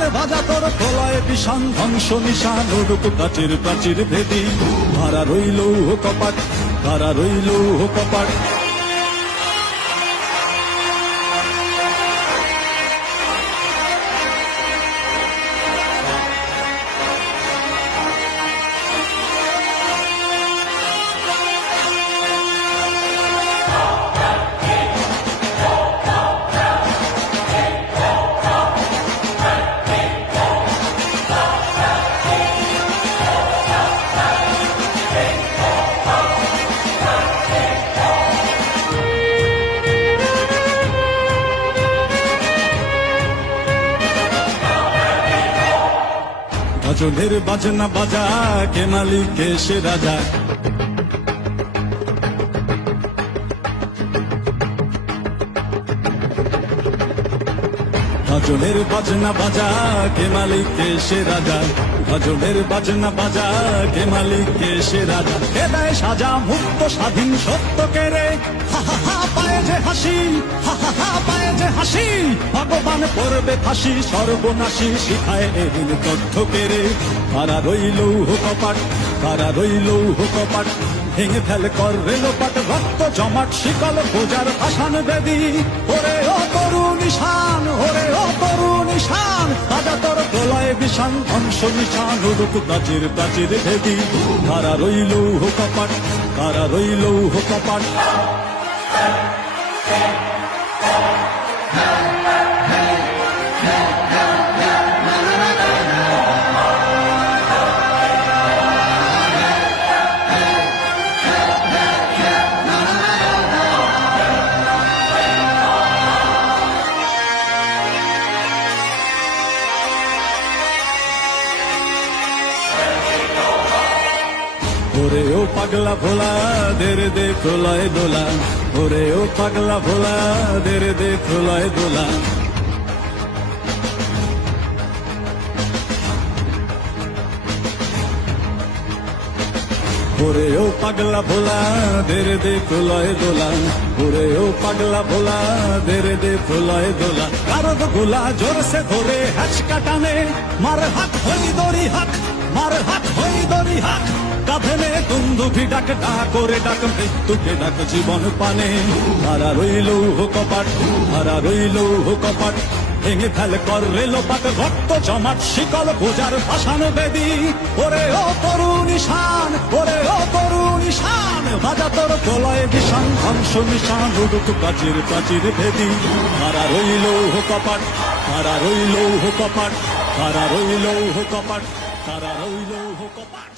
তরু ভাজা তোর প্রলয় বিষান, ধ্বংস নিশান রূপ কাচের প্রাচীর ভেদি। ভাড়া রইল কপাট ভাড়া রইল কপাট। ভজনের বাজনা বাজা, কে মালিক, কে সে রাজা। ভজনের বাজনা বাজা, কে মালিক, কে সে রাজা। ভজনের বাজনা বাজা, কে মালিক, কে সে রাজা। কে দেয় সাজা মুক্ত, স্বাধীন সত্য কে রে। হা হা হা, পায়ে যে হাসি, হা হা হা যে হাসি, ভগবান পড়বে ফাঁসি, সর্বনাশী শিখায় এদিন তথ্য কে রে কারা রইল হো কপাট কারা রইল হো কপাট ভেঙে ফেল কর রেলোপাট রক্ত জমাট, শিকল বোজার ভাসান বেদি। ওরে ও তরু নিশান ওরে ও তরু নিশান তাজা তোর প্রলয় বিষান, ধ্বংস নিশান, উড়ুক প্রাচীর প্রাচীর ভেদি। কারা রইল হো কপাট কারা রইল হো কপাট ওরে ও পাগলা ভোলা, দেরে দে প্রলয় দোলা। ওরে ও পাগলা ভোলা, দেরে দে প্রলয় দোলা। ওরে ও পাগলা ভোলা, দেরে দে প্রলয় দোলা। ওরে ও পাগলা ভোলা, দেরে দে প্রলয় দোলা। কারদ গোলা জোরসে ধরে হ্যাচ কাটানে মার হাত হই দড়ি হাক, মার হাত হই হাক। কাঁধেনে দুন্দুভি ডাক ডাক করে ডাক, মৃত্যুকে ডাক জীবন পানে। হারা রইল হো কপাট হারা রইল হো কপাট। ভেঙে ফেল কর রেলোপাট রক্ত জমাট, শিকল পূজার ভাসান বেদি। ওরে ও তরু নিশান ওরে ও তরু নিশান বাজা তোর প্রলয় বিষান ধ্বংস নিশান উড়ুক প্রাচীর প্রাচীর ভেদি। হারা রইল হো কপাট হারা রইল হো কপাট হারা রইল হো কপাট হারা রইল হো কপাট।